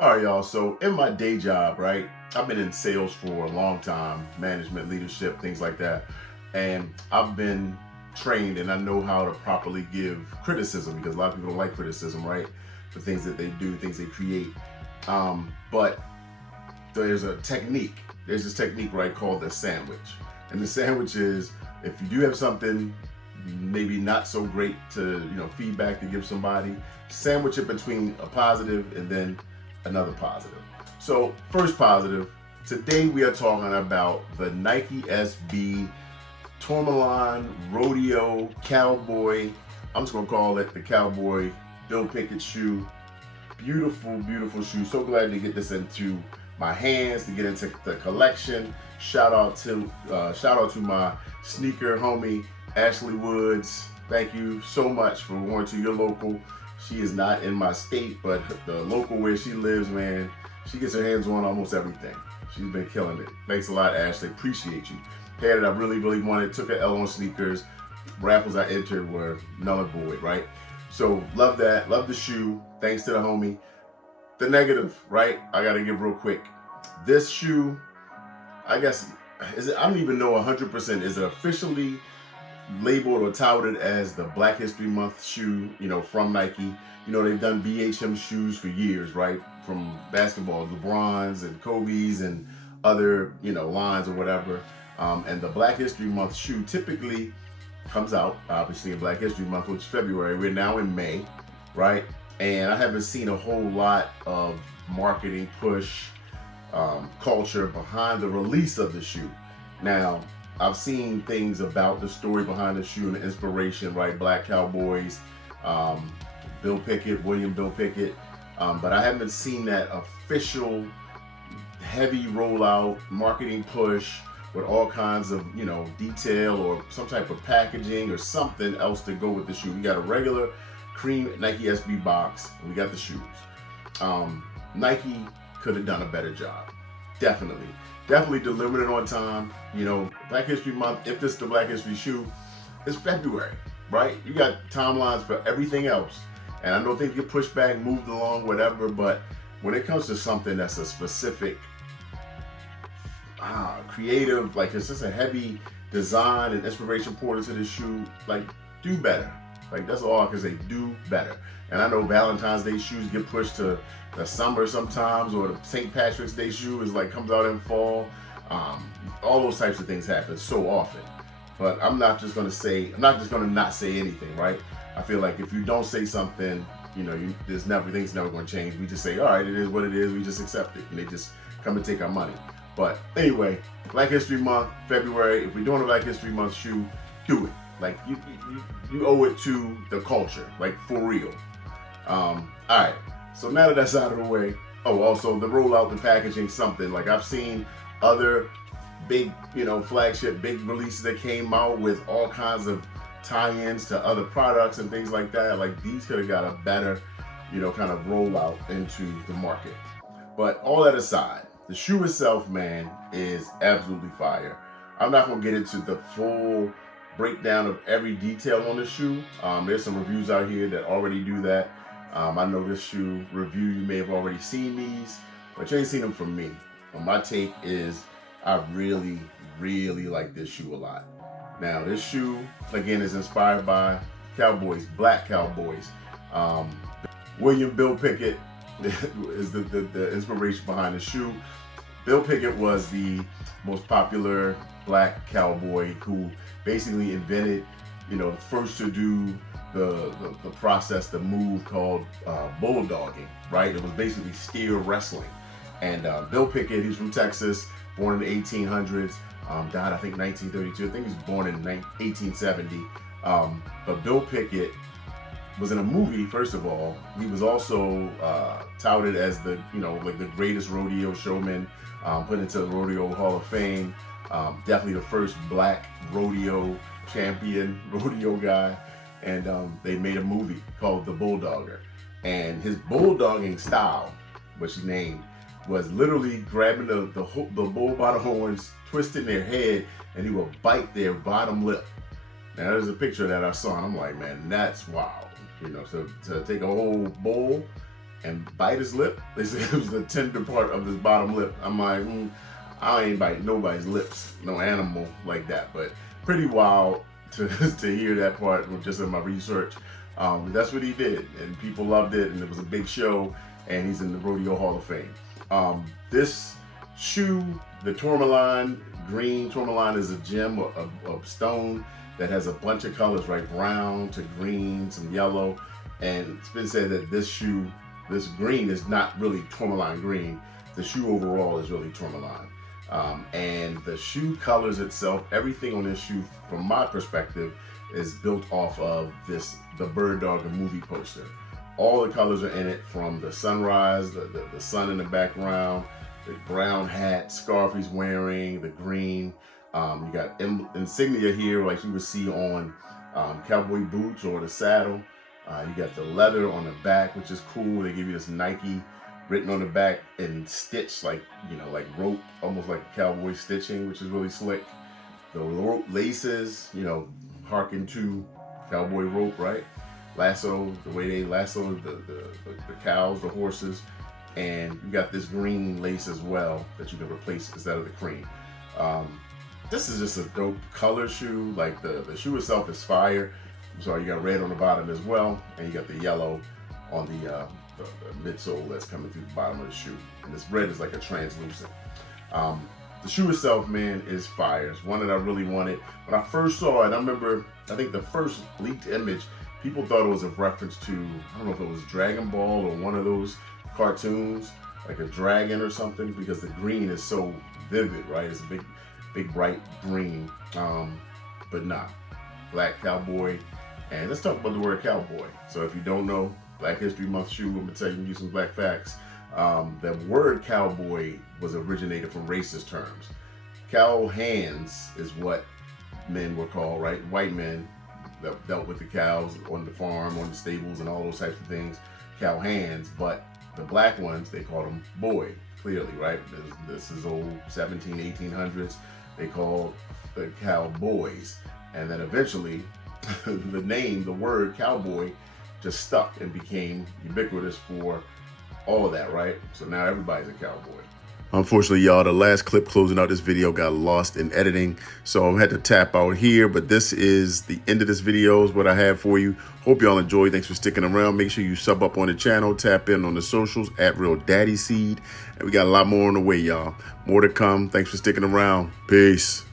All right, y'all. So in my day job, right, I've been in sales for a long time, management, leadership, things like that. And I've been trained and I know how to properly give criticism because a lot of people don't like criticism, right? For things that they do, things they create. But there's a technique. There's this technique, right, called the sandwich. And the sandwich is if you do have something maybe not so great to, feedback to give somebody, sandwich it between a positive and then another positive. So, first positive, today we are talking about the Nike SB Tourmaline Rodeo Cowboy. I'm just gonna call it the Cowboy Bill Pickett shoe. Beautiful, beautiful shoe. So glad to get this into my hands, to get into the collection. Shout out to my sneaker homie Ashley Woods. Thank you so much for warranty. Your local. She is not in my state, but the local where she lives, man, she gets her hands on almost everything. She's been killing it. Thanks a lot, Ashley. Appreciate you. Pair that I really, really wanted. Took an L on sneakers. Raffles I entered were null and void, right? So love that. Love the shoe. Thanks to the homie. The negative, right? I gotta give real quick. This shoe, I guess, I don't even know 100%. Is it officially labeled or touted as the Black History Month shoe, from Nike? They've done BHM shoes for years, right? From basketball, LeBron's and Kobe's and other, lines or whatever. And the Black History Month shoe typically comes out, obviously, in Black History Month, which is February. We're now in May, right? And I haven't seen a whole lot of marketing push culture behind the release of the shoe. Now, I've seen things about the story behind the shoe and the inspiration, right? Black Cowboys, Bill Pickett, William Bill Pickett, but I haven't seen that official heavy rollout marketing push with all kinds of detail or some type of packaging or something else to go with the shoe. We got a regular cream Nike SB box and we got the shoes. Nike could have done a better job. Definitely delivered it on time. Black History Month, if this is the Black History shoe, it's February, right? You got timelines for everything else. And I know things get pushed back, moved along, whatever, but when it comes to something that's a specific creative, like it's just a heavy design and inspiration poured into the shoe, like do better. Like that's all I can say, do better. And I know Valentine's Day shoes get pushed to the summer sometimes, or the St. Patrick's Day shoe is like comes out in fall. All those types of things happen so often. But I'm not just gonna not say anything, right? I feel like if you don't say something, things never gonna change. We just say, all right, it is what it is. We just accept it, and they just come and take our money. But anyway, Black History Month, February. If we're doing a Black History Month shoe, do it. Like you owe it to the culture, like for real. All right. So now that that's out of the way, also the rollout, the packaging, something like I've seen other big, flagship big releases that came out with all kinds of tie-ins to other products and things like that. Like these could have got a better, kind of rollout into the market. But all that aside, the shoe itself, man, is absolutely fire. I'm not gonna get into the full breakdown of every detail on the shoe. There's some reviews out here that already do that. I know this shoe review, you may have already seen these, but you ain't seen them from me. My take is I really, really like this shoe a lot. Now, this shoe, again, is inspired by Cowboys, Black Cowboys. William Bill Pickett is the inspiration behind the shoe. Bill Pickett was the most popular black cowboy who basically invented, first to do the process, the move called bulldogging, right? It was basically steer wrestling. And Bill Pickett, he's from Texas, born in the 1800s, died I think 1932. I think he was born in 1870. But Bill Pickett was in a movie. First of all, he was also touted as the like the greatest rodeo showman, put into the Rodeo Hall of Fame. Definitely the first black rodeo champion, rodeo guy. And they made a movie called The Bulldogger. And his bulldogging style, which he named, was literally grabbing the bull by the horns, twisting their head, and he would bite their bottom lip. Now there's a picture that I saw, and I'm like, man, that's wild. To take a whole bull and bite his lip. They said it was the tender part of his bottom lip. I'm like, I ain't bite nobody's lips, no animal like that. But pretty wild to hear that part just in my research. That's what he did, and people loved it, and it was a big show, and he's in the Rodeo Hall of Fame. This shoe, the Tourmaline, green Tourmaline, is a gem of stone that has a bunch of colors, right? Brown to green, some yellow, and it's been said that this shoe, this green, is not really tourmaline green. The shoe overall is really tourmaline. And the shoe colors itself, everything on this shoe, from my perspective, is built off of the Bird Dog movie poster. All the colors are in it, from the sunrise, the sun in the background, the brown hat, scarf he's wearing, the green. You got insignia here, like you would see on cowboy boots or the saddle. You got the leather on the back, which is cool. They give you this Nike written on the back and stitched like rope, almost like cowboy stitching, which is really slick. The rope laces, harken to cowboy rope, right? Lasso, the way they lasso the cows, the horses. And you got this green lace as well that you can replace instead of the cream. This is just a dope color shoe. Like the shoe itself is fire. So you got red on the bottom as well, and you got the yellow on the midsole that's coming through the bottom of the shoe. And this red is like a translucent. The shoe itself, man, is fire. It's one that I really wanted. When I first saw it, I think the first leaked image, people thought it was a reference to, I don't know if it was Dragon Ball or one of those cartoons, like a dragon or something, because the green is so vivid, right? It's a big bright green. But nah, black cowboy. And let's talk about the word cowboy. So if you don't know, Black History Month shoe, I'm gonna give you some black facts. The word cowboy was originated from racist terms. Cow hands is what men were called, right? White men that dealt with the cows on the farm, on the stables, and all those types of things. Cow hands, but the black ones, they called them boy, clearly, right? This is old 1800s. They called the cowboys. And then eventually, the word cowboy just stuck and became ubiquitous for all of that, right? So now everybody's a cowboy. Unfortunately, y'all, the last clip closing out this video got lost in editing, so I had to tap out here, but this is the end of this video, is what I have for you. Hope y'all enjoyed. Thanks for sticking around. Make sure you sub up on the channel, tap in on the socials at Real Daddy Seed, and we got a lot more on the way, y'all. More to come. Thanks for sticking around. Peace.